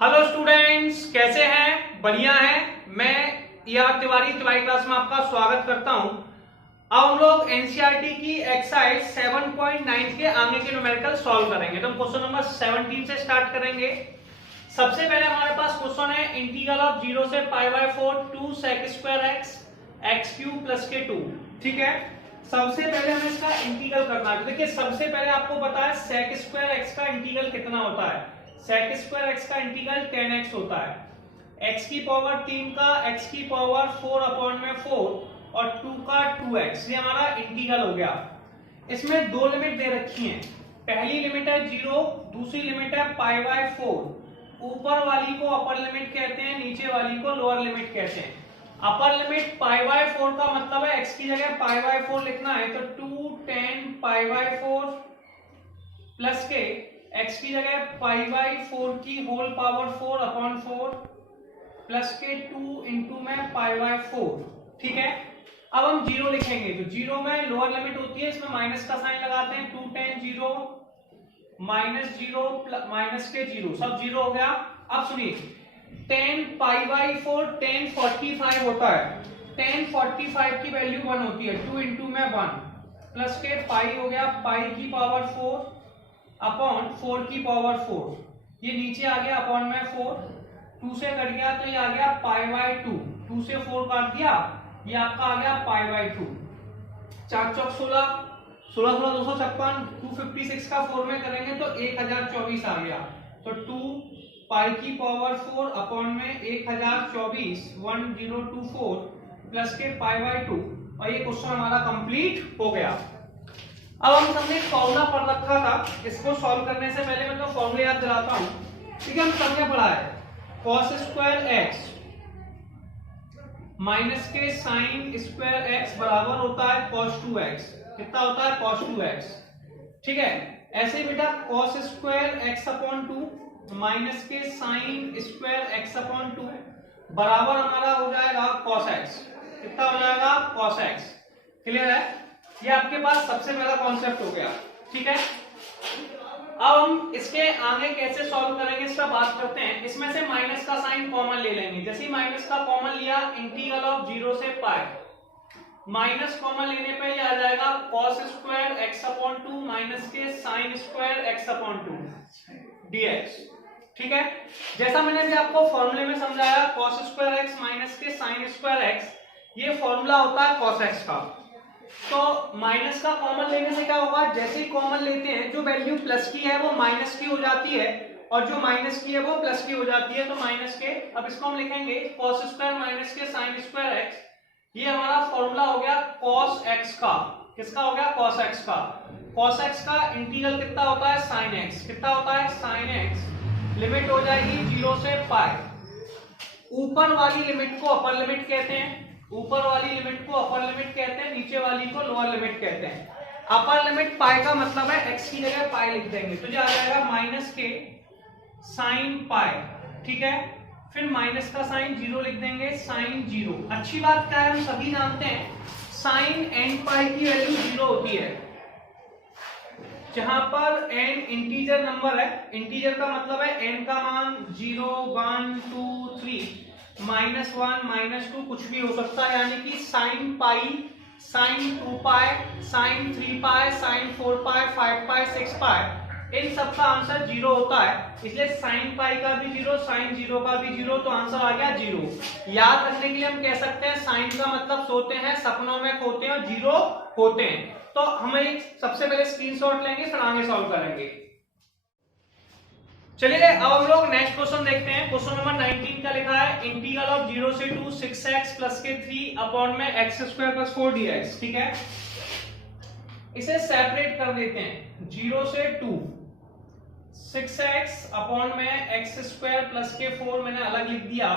Hello students, कैसे हैं? बढ़िया हैं। मैं तिवारी क्लास में आपका स्वागत करता हूं। अब हम लोग एनसीईआरटी की एक्सरसाइज 7.9 के आगे के न्यूमेरिकल सॉल्व करेंगे। तो हम क्वेश्चन नंबर 17 से स्टार्ट करेंगे। सबसे पहले हमारे पास क्वेश्चन है इंटीग्रल ऑफ 0 से π/4 2 sec square x cube plus के 2। ठीक है, सबसे पहले हमें इसका इंटीग्रल करना है। देखिए, सबसे पहले आपको पता है sec स्क्वायर x का इंटीग्रल कितना होता है। sec स्क्वायर x का इंटीग्रल 10x होता है। x की पावर 3 का x की पावर 4/4 और 2 का 2x, ये हमारा इंटीग्रल हो गया। इसमें दो लिमिट दे रखी हैं। पहली लिमिट है 0, दूसरी लिमिट है π/4। ऊपर वाली को अपर लिमिट कहते हैं, नीचे वाली को लोअर लिमिट कहते हैं। अपर लिमिट π/4 का मतलब है x की जगह π/4 लिखना है तो 2 10 π/4 प्लस के x की जगह π/4 की होल पावर 4/4 प्लस के 2 इंटू में π/4। ठीक है, अब हम 0 लिखेंगे तो 0 में लोअर लिमिट होती है, इसमें माइनस का साइन लगाते हैं। 2 10 0 -0 माइनस के 0, सब 0 हो गया। अब सुनिए, 10 π/4 10 45 होता है। 10 45 की वैल्यू 1 होती है। 2 इंटू में 1 प्लस के पाई हो गया, पाई की पावर 4 अपॉन 4 की पावर 4। ये नीचे आ गया अपॉन में 4, 2 से कट गया तो ये आ गया π/2। 2 से 4 काट दिया, ये आपका आ गया π/2। 4 चौक 16, 16 16 256, 256 का 4 में करेंगे तो 1024 आ गया। तो 2 पाई की पावर 4 अपॉन में 1024 1024 प्लस के π/2, और ये क्वेश्चन हमारा कंप्लीट हो गया। अब हम सबने फॉर्मूला पढ़ रखा था, इसको सॉल्व करने से पहले मैं तो फॉर्मूला याद दिलाता हूं। ठीक है, हम सबने पढ़ा है cos स्क्वायर x माइनस के साइन स्क्वायर x बराबर होता है cos 2x। कितना होता है? cos 2x। ठीक है, ऐसे ही बेटा cos स्क्वायर x/2 माइनस के साइन स्क्वायर x/2 बराबर हमारा हो जाएगा cos x। कितना हो जाएगा? cos x। क्लियर है? ये आपके पास सबसे पहला कॉन्सेप्ट हो गया। ठीक है, अब हम इसके आगे कैसे सॉल्व करेंगे इसका बात करते हैं। इसमें से माइनस का साइन कॉमन ले लेंगे। जैसे ही माइनस का कॉमन लिया, इंटीग्रल ऑफ 0 से π, माइनस कॉमन लेने पे ये आ जाएगा cos स्क्वायर x/2 माइनस के साइन स्क्वायर x/2 dx। ठीक है, जैसा मैंने भी आपको फॉर्मूले में समझाया, cos स्क्वायर x माइनस के साइन स्क्वायर x, ये फॉर्मूला होता है cos x का। तो माइनस का कॉमन लेने से क्या होगा? जैसे ही कॉमन लेते हैं, जो वैल्यू प्लस की है वो माइनस की हो जाती है, और जो माइनस की है वो प्लस की हो जाती है। तो माइनस के, अब इसको हम लिखेंगे cos स्क्वायर माइनस के साइन स्क्वायर x। ये हमारा फॉर्मूला हो गया cos x का। किसका हो गया? cos x का। cos x का इंटीग्रल कितना होता है? sin x। कितना होता है? sin x। लिमिट हो जाएगी 0 से π। ऊपर वाली लिमिट को अपर लिमिट कहते हैं, ऊपर वाली लिमिट को अपर लिमिट कहते हैं, नीचे वाली को लोअर लिमिट कहते हैं। अपर लिमिट पाई का मतलब है x की जगह पाई लिख देंगे तो जो आ जाएगा माइनस के साइन पाई। ठीक है, फिर माइनस का साइन 0 लिख देंगे, साइन 0। अच्छी बात क्या है, हम सभी जानते हैं साइन n पाई की वैल्यू 0 होती है। जहां पर n इंटीजर नंबर है, इंटीजर का मतलब है n का मान 0 1 2 3 -1 -2 कुछ भी हो सकता है। यानी कि साइन पाई, साइन 2 पाई, साइन 3 पाई, साइन 4 पाई, 5 पाई, 6 पाई, इन सब का आंसर 0 होता है। इसलिए साइन पाई का भी 0, साइन 0 का भी 0, तो आंसर आ गया 0। याद रखने के लिए हम कह सकते हैं साइन का मतलब सोते हैं, सपनों में खोते हैं, और 0 होते हैं। तो हम एक सबसे पहले स्क्रीनशॉट लेंगे, फिर आगे सॉल्व करेंगे। चलिए अब हम लोग नेक्स्ट क्वेश्चन देखते हैं। क्वेश्चन नंबर 19 का लिखा है इंटीग्रल ऑफ 0 से 2 6x प्लस के 3 अपॉन में x स्क्वायर प्लस 4 dx। ठीक है, इसे सेपरेट कर देते हैं। 0 से 2 6x अपॉन में x स्क्वायर प्लस के 4 मैंने अलग लिख दिया,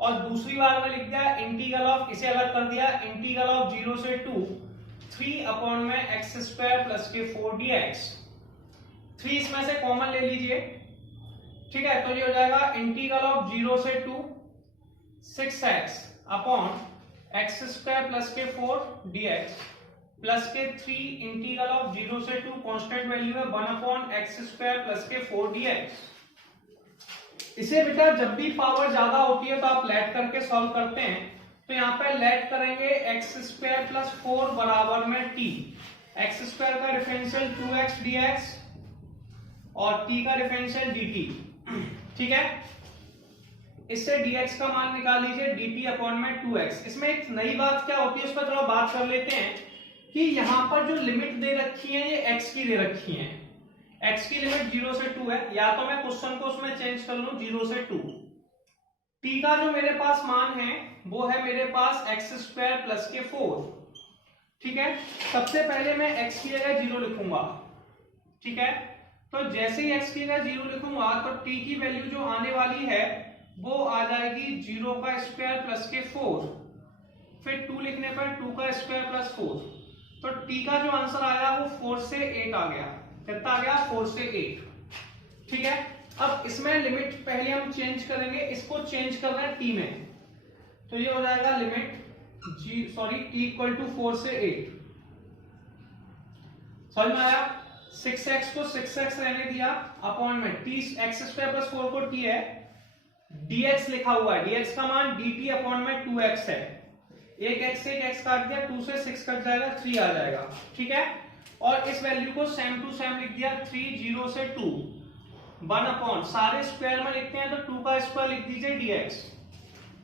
और दूसरी बार में लिख दिया इंटीग्रल ऑफ, इसे अलग कर दिया, इंटीग्रल ऑफ 0 से 2 3 अपॉन में x स्क्वायर प्लस के 4 dx। 3 इसमें से कॉमन ले लीजिए। ठीक है, तो ये हो जाएगा इंटीग्रल ऑफ 0 से 2 6x upon x square plus के 4 dx प्लस के 3 इंटीग्रल ऑफ 0 से 2 कांस्टेंट वैल्यू है 1 अपॉन x स्क्वायर प्लस के 4 dx। इसे बेटा जब भी पावर ज्यादा होती है तो आप लेट करके सॉल्व करते हैं, तो यहाँ पे लेट करेंगे एक्स स्क्वायर प्लस 4 बराबर में टी। एक्स स्क्वायर का डिफरेंशियल 2x dx और t का डिफरेंशियल dt। ठीक है, इससे dx का मान निकाल लीजिए dt अपॉन में 2x। इसमें एक नई बात क्या होती है उस पर थोड़ा बात कर लेते हैं कि यहाँ पर जो लिमिट दे रखी है ये x की दे रखी है। x की लिमिट 0 से 2 है, या तो मैं क्वेश्चन को उसमें चेंज कर लूं 0 से 2। t का जो मेरे पास मान है वो है मेरे पास एक्स स्क्वायर प्लस के 4। ठीक है, सबसे पहले मैं x की जगह 0 लिखूंगा। ठीक है, तो जैसे ही x की जगह 0 लिखूंगा तो t की वैल्यू जो आने वाली है वो आ जाएगी 0 का स्क्वायर प्लस के 4, फिर 2 लिखने पर 2 का स्क्वायर प्लस 4। तो t का जो आंसर आया वो 4 से 8 आ गया। कितना आ गया? 4 से 8। ठीक है, अब इसमें लिमिट पहले हम चेंज करेंगे, इसको चेंज करना है t में, तो ये हो जाएगा लिमिट t इक्वल टू 4 से 8। समझ में आया? 6x को 6x रहने दिया अपॉन में t, एक्स स्क्वायर प्लस 4 को t है, dx लिखा हुआ है, dx का मान dt अपॉन में 2x है। एक x से एक x काट दिया, 2 से 6 कट जाएगा, 3 आ जाएगा। ठीक है, और इस वैल्यू को सेम टू सेम लिख दिया, 3 0 से 2 1 अपॉन, सारे स्क्वायर में लिखते हैं तो 2 का स्क्वायर लिख दीजिए dx।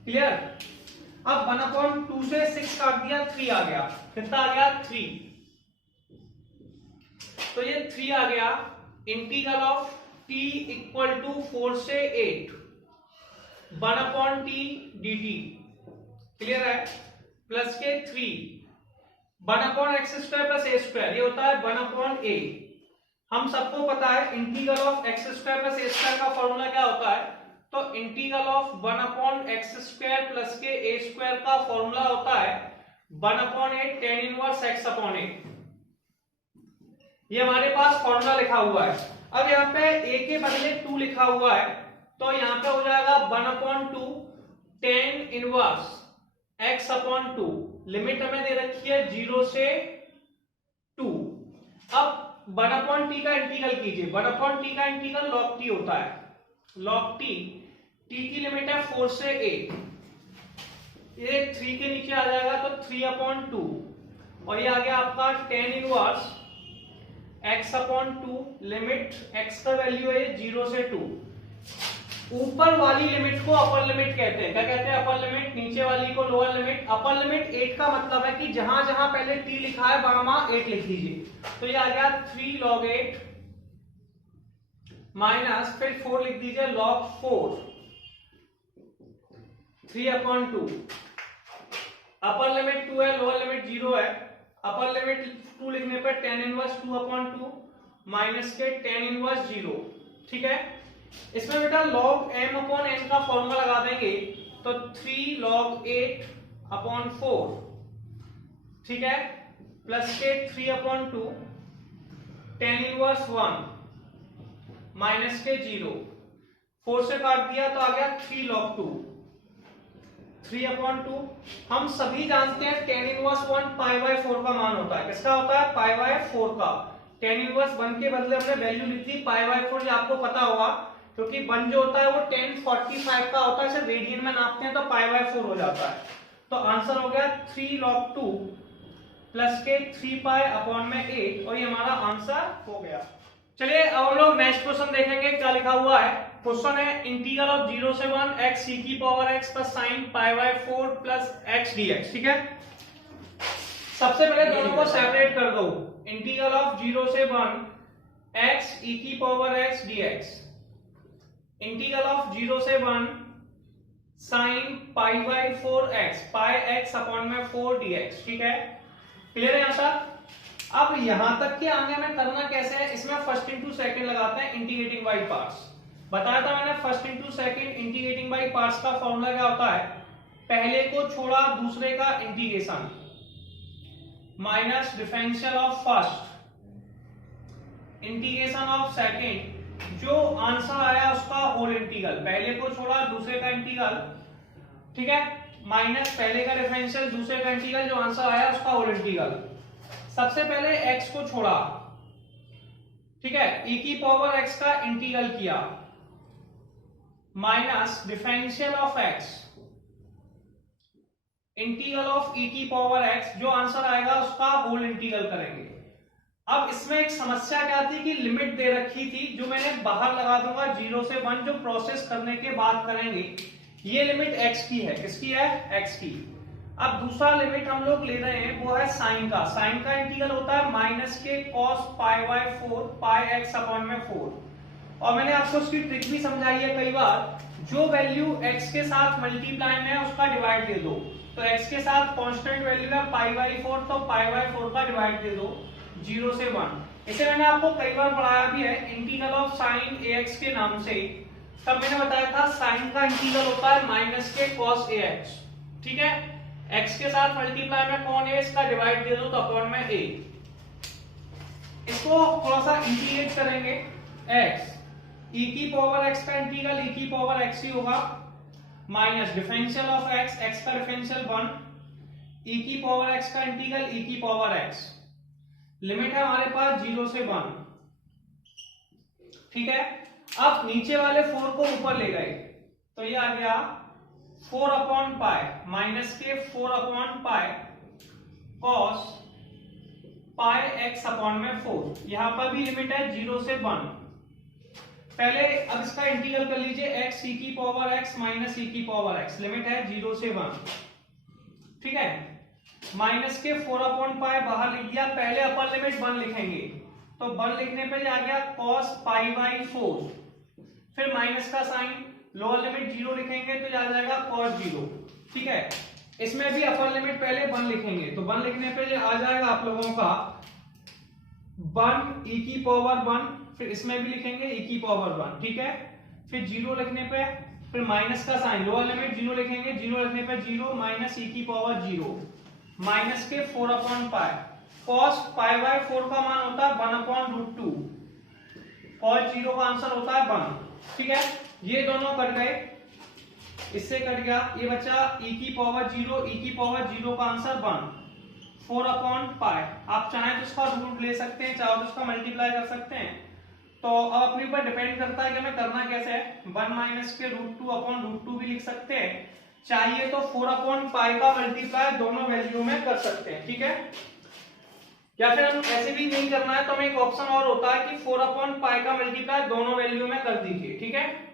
क्लियर? अब 1 अपॉन 2 से 6 काट दिया, 3 आ गया। कितना आ गया? 3। तो ये 3 आ गया। Integral of t equal to 4 से 8 1 अपॉन t dt। क्लियर है? प्लस के 3 1 upon x square plus a square, ये होता है 1 अपॉन ए। हम सबको पता है integral of x square plus a square का फॉर्मूला क्या होता है, तो integral of 1 upon x square plus के ए स्क्वायर का फॉर्मूला होता है 1 अपॉन ए tan इनवर्स एक्स अपॉन ए। ये हमारे पास फॉर्मूला लिखा हुआ है। अब यहाँ पे a के बदले 2 लिखा हुआ है, तो यहाँ पे हो जाएगा 1 upon 2 tan inverse x upon 2। Limit हमें दे रखी है 0 से 2। अब 1 अपॉन टी का इंटीग्रल कीजिए। 1 अपॉन टी का इंटीग्रल log t होता है। log t, t की लिमिट है 4 से 8, ये 3 के नीचे आ जाएगा तो 3 अपॉन 2, और ये आ गया आपका tan inverse x upon 2। Limit x का वैल्यू है 0 से 2। ऊपर वाली लिमिट को अपर लिमिट कहते हैं। क्या कहते हैं? Upper limit. नीचे वाली को लोअर लिमिट। अपर लिमिट 8 का मतलब है कि जहां जहां पहले t लिखा है वहां 8 लिख दीजिए। तो ये आ गया 3 log 8 माइनस, फिर 4 लिख दीजिए log 4, 3 अपॉन 2। अपर लिमिट 2 है, लोअर लिमिट 0 है। अपर लिमिट 2 लिखने पर tan इनवर्स 2 अपॉन 2 माइनस के tan इनवर्स 0। ठीक है, इसमें बेटा log m अपॉन n का फॉर्मूला लगा देंगे तो 3 log 8 अपॉन 4। ठीक है, प्लस के 3 अपॉन 2 tan इनवर्स 1 माइनस के 0, 4 से काट दिया तो आ गया 3 log 2, 3 अपॉन 2। हम सभी जानते हैं tan इनवर्स 1 पाई बाय 4 का मान होता है। किसका होता है? पाई बाय 4 का। tan इनवर्स 1 के बदले हमने वैल्यू लिख दी पाई बाय 4, जो आपको पता होगा, क्योंकि 1 जो होता है वो 1045 का होता है, इसे रेडियन में नापते हैं तो पाई बाय 4 हो जाता है। तो आंसर हो गया 3 log 2 प्लस के 3 पाई अपॉन में 8, और ये हमारा आंसर हो गया। चलिए अब हम लोग नेक्स्ट क्वेश्चन देखेंगे क्या लिखा हुआ है। क्वेश्चन है इंटीग्रल ऑफ 0 से 1 x e की power x plus sin pi by 4 plus x dx। ठीक है, सबसे पहले दोनों को सेपरेट कर दो। इंटीग्रल ऑफ 0 से 1 x e की power x dx, integral of 0 से 1 sin pi by 4x, pi x upon में 4 dx। ठीक है, क्लियर है यहाँ तक? अब यहां तक के आगे में करना कैसे है, इसमें फर्स्ट इंटू सेकंड लगाते हैं इंटीग्रेटिंग बाई पार्ट्स। बताया था मैंने first into second integrating by parts का फॉर्मूला क्या होता है, पहले को छोड़ा दूसरे का integration minus differential of first integration of second, जो आंसर आया उसका होल इंटीग्रल, पहले को छोड़ा दूसरे का इंटीग्रल। ठीक है, माइनस पहले का डिफरेंशियल दूसरे का इंटीग्रल, जो आंसर आया उसका होल इंटीग्रल। सबसे पहले x को छोड़ा, ठीक है, e की पावर x का इंटीग्रल किया minus differential of X integral of E की पावर एक्स, जो आंसर आएगा उसका होल इंटीग्रल करेंगे। अब इसमें एक समस्या क्या थी कि लिमिट दे रखी थी, जो मैंने बाहर लगा दूंगा 0 से 1, जो प्रोसेस करने के बाद करेंगे। ये लिमिट x की है, किसकी है? x की। अब दूसरा लिमिट हम लोग ले रहे हैं वो है साइन का। साइन का इंटीग्रल होता है माइनस के cos pi by 4 pi x upon में 4। और मैंने आपको उसकी ट्रिक भी समझाई है कई बार, जो वैल्यू x के साथ मल्टीप्लाई में है उसका डिवाइड दे दो। तो x के साथ कांस्टेंट वैल्यू है पाई बाय 4, तो पाई बाय 4 का डिवाइड दे दो 0 से 1। इसे मैंने आपको कई बार पढ़ाया भी है इंटीग्रल ऑफ साइन ax के नाम से। तब मैंने बताया था साइन का इंटीग्रल होता है माइनस के cos ax, ठीक है। x के साथ मल्टीप्लाई में कौन है, इसका डिवाइड दे दो तो अपॉन में a। इसको थोड़ा सा इंटीग्रेट करेंगे, x e की पावर x का इंटीग्रल e की पावर x ही होगा, minus differential of x, x का डिफरेंशियल 1, e की पावर x का इंटीग्रल e की पावर x। लिमिट है हमारे पास 0 से 1, ठीक है। अब नीचे वाले 4 को ऊपर ले गए तो ये आ गया 4 अपॉन पाई, माइनस के 4 अपॉन पाई cos पाई x अपॉन में 4। यहां पर भी लिमिट है 0 से 1। पहले अब इसका इंटीग्रल कर लीजिए, x e की पावर x माइनस e की पावर x, लिमिट है 0 से 1, ठीक है। माइनस के 4 अपॉन पाई बाहर लिख दिया, पहले अपर लिमिट 1 लिखेंगे, तो 1 लिखने पे आ गया cos पाई बाई 4, फिर माइनस का साइन, लोअर लिमिट 0 लिखेंगे तो आ जाएगा cos 0, ठीक है। इसमें भी अपर लिमिट पहले 1 लिखेंगे, तो 1 लिखने पे आ जाएगा आप लोगों का 1 e की पावर 1, फिर इसमें भी लिखेंगे e की पावर 1, ठीक है। फिर 0 लिखने पे फिर माइनस का साइन, लोअर लिमिट 0 लिखेंगे, 0 लिखने पे 0 माइनस e की पावर 0, माइनस के 4 upon pi, cos pi by 4 का मान होता है 1 अपॉन रूट 2, cos 0 का आंसर होता है 1, ठीक है। ये दोनों कट गए, इससे कट गया, ये बचा e की पावर 0, e की पावर 0 का आंसर 1, 4 अपॉन पाई। आप चाहें तो इसका रूट ले सकते हैं, चाहे तो इसका मल्टीप्लाई कर सकते हैं। तो अब अपने ऊपर डिपेंड करता है कि हमें करना कैसे है। 1 माइनस के रूट 2 अपॉन रूट 2 भी लिख सकते हैं, चाहिए तो 4 अपॉन पाई का मल्टीप्लाई दोनों वैल्यू में कर सकते हैं, ठीक है। या फिर हम ऐसे भी नहीं करना है तो हमें एक ऑप्शन और होता है कि 4 अपॉन पाई का मल्टीप्लाई दोनों वैल्यू में कर दीजिए, ठीक है।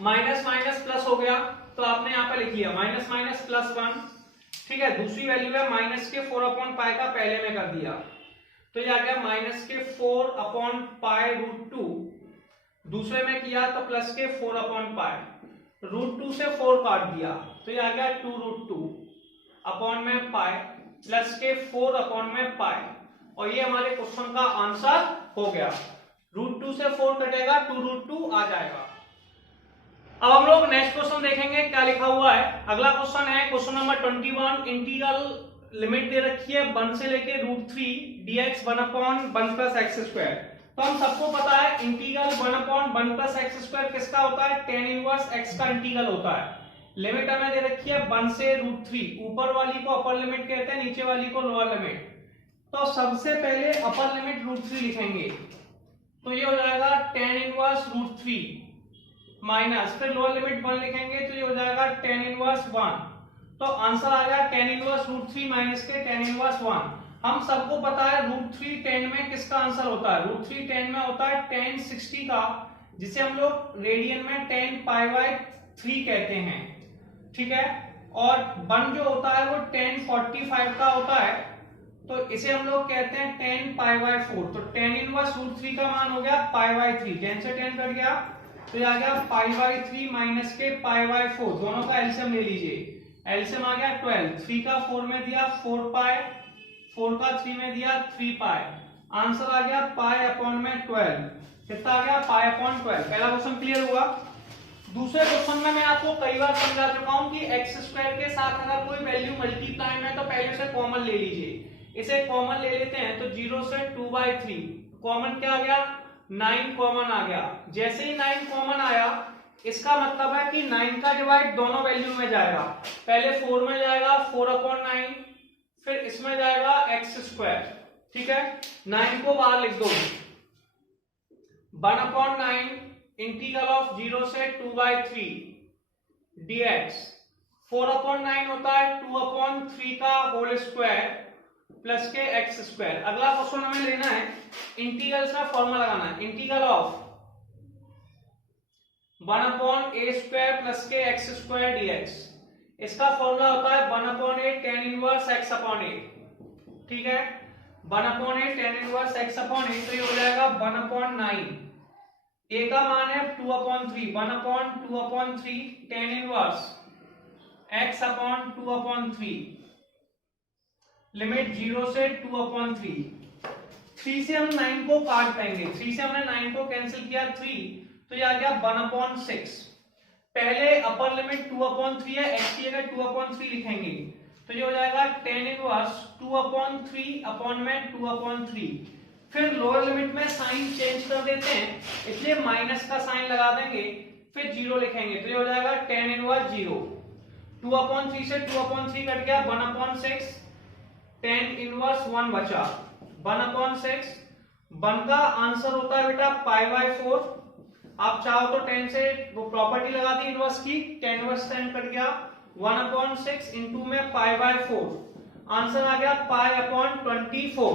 माइनस माइनस प्लस हो गया, तो आपने यहाँ पे लिख लिया माइनस माइनस प्लस 1, ठीक है। दूसरी वैल्यू है माइनस के 4 अपॉन पाई का पहले में कर दिया, तो ये आ गया माइनस के 4 अपॉन पाई रूट 2, दूसरे में किया तो प्लस के 4 अपॉन पाई, रूट 2 से 4 काट दिया तो ये आ गया 2 रूट 2 अपॉन में पाई प्लस के 4 अपॉन में पाई, और ये हमारे क्वेश्चन का आंसर हो गया। रूट 2 से 4 कटेगा, 2 रूट 2 आ जाएगा। अब हम लोग नेक्स्ट क्वेश्चन देखेंगे क्या लिखा हुआ है। अगला क्वेश्चन है क्वेश्चन नंबर 21। इंटीग्रल लिमिट दे रखी है 1 से लेके root 3 dx 1 upon 1 plus x square. तो हम सबको पता है integral 1 upon 1 plus x square किसका होता है, tan इनवर्स x का इंटीग्रल होता है। लिमिट हमें दे रखी है 1 से रूट 3, ऊपर वाली को अपर लिमिट कहते हैं, नीचे वाली को लोअर लिमिट। तो सबसे पहले अपर लिमिट रूट 3 लिखेंगे, तो ये हो जाएगा tan इनवर्स रूट 3 माइनस, फिर लोअर लिमिट 1 लिखेंगे तो ये हो जाएगा tan इनवर्स 1। तो आंसर आ गया tan इनवर्स रूट 3 माइनस के tan इनवर्स 1। हम सबको पता है रूट 3 tan में किसका आंसर होता है, रूट 3 tan में होता है tan 60 का, जिसे हम लोग रेडियन में tan पाई बाय 3 कहते हैं, ठीक है। और 1 जो होता है वो tan 45 का होता है, तो इसे हम लोग कहते हैं tan पाई बाय 4। तो tan इनवर्स रूट 3 का मान हो गया पाई बाय 3, 10 से 10 कट गया तो ये आ गया पाई बाय 3 माइनस के पाई बाय 4, दोनों का एलसीएम ले लीजिए, एलसीएम आ गया 12, 3 का 4 में दिया 4 पाई, 4 का 3 में दिया 3 पाई, आंसर आ गया पाई अपॉन में 12, कितना आ गया पाई अपॉन 12। पहला क्वेश्चन क्लियर हुआ। दूसरे क्वेश्चन में मैं आपको कई बार समझा चुका हूं कि एक्स स्क्वायर के साथ अगर कोई वैल्यू मल्टीप्लाई में तो पहले से कॉमन ले लीजिए, इसे कॉमन ले लेते हैं तो 0 से 2/3 कॉमन क्या आ गया 9 कॉमन आ गया। जैसे ही 9 कॉमन आया इसका मतलब है कि 9 का डिवाइड दोनों वैल्यू में जाएगा, पहले 4 में जाएगा 4 अपॉन 9, फिर इसमें जाएगा एक्स स्क्वायर, ठीक है। 9 को बाहर लिख दो, 1 अपॉन 9 इंटीग्रल ऑफ 0 से 2/3 dx 4/9 होता है 2/3 का होल स्क्वायर प्लस के एक्स स्क्वायर। अगला क्वेश्चन हमें लेना है, इंटीग्रल्स का फॉर्मूला लगाना है। इंटीग्रल ऑफ 1/a² प्लस के एक्स स्क्वायर dx, इसका फॉर्मूला होता है 1/a tan इनवर्स x/a। ठीक है, 1/a tan इनवर्स x/a, तो ये हो जाएगा 1/9। a का मान है 2/3, 1/2/3 tan इनवर्स x/2/3, लिमिट 0 से 2/3। 3 से हम 9 को काट देंगे, 3 से हमने 9 को कैंसिल किया 3, तो ये आ गया 1/6। पहले अपर लिमिट 2/3 है, x की जगह 2/3 लिखेंगे, तो ये हो जाएगा tan इनवर्स 2/3 अपॉन में 2/3। फिर लोअर लिमिट में साइन चेंज कर देते हैं, इसलिए माइनस का साइन लगा देंगे, फिर 0 लिखेंगे, तो ये हो जाएगा tan इनवर्स 0। 2/3 से 2/3 कट गया, 1/6, tan इनवर्स 1 बचा, 1/6। 1 का आंसर होता है बेटा π/4। आप चाहो तो 10 से वो प्रॉपर्टी लगा दी इनवर्स की, tan इनवर्स 10 कट गया, 1/6 इंटू में π/4, आंसर आ गया π/24।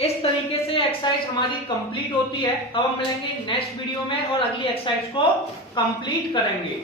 इस तरीके से एक्सरसाइज हमारी कंप्लीट होती है। अब हम मिलेंगे नेक्स्ट वीडियो में और अगली एक्सरसाइज को कंप्लीट करेंगे।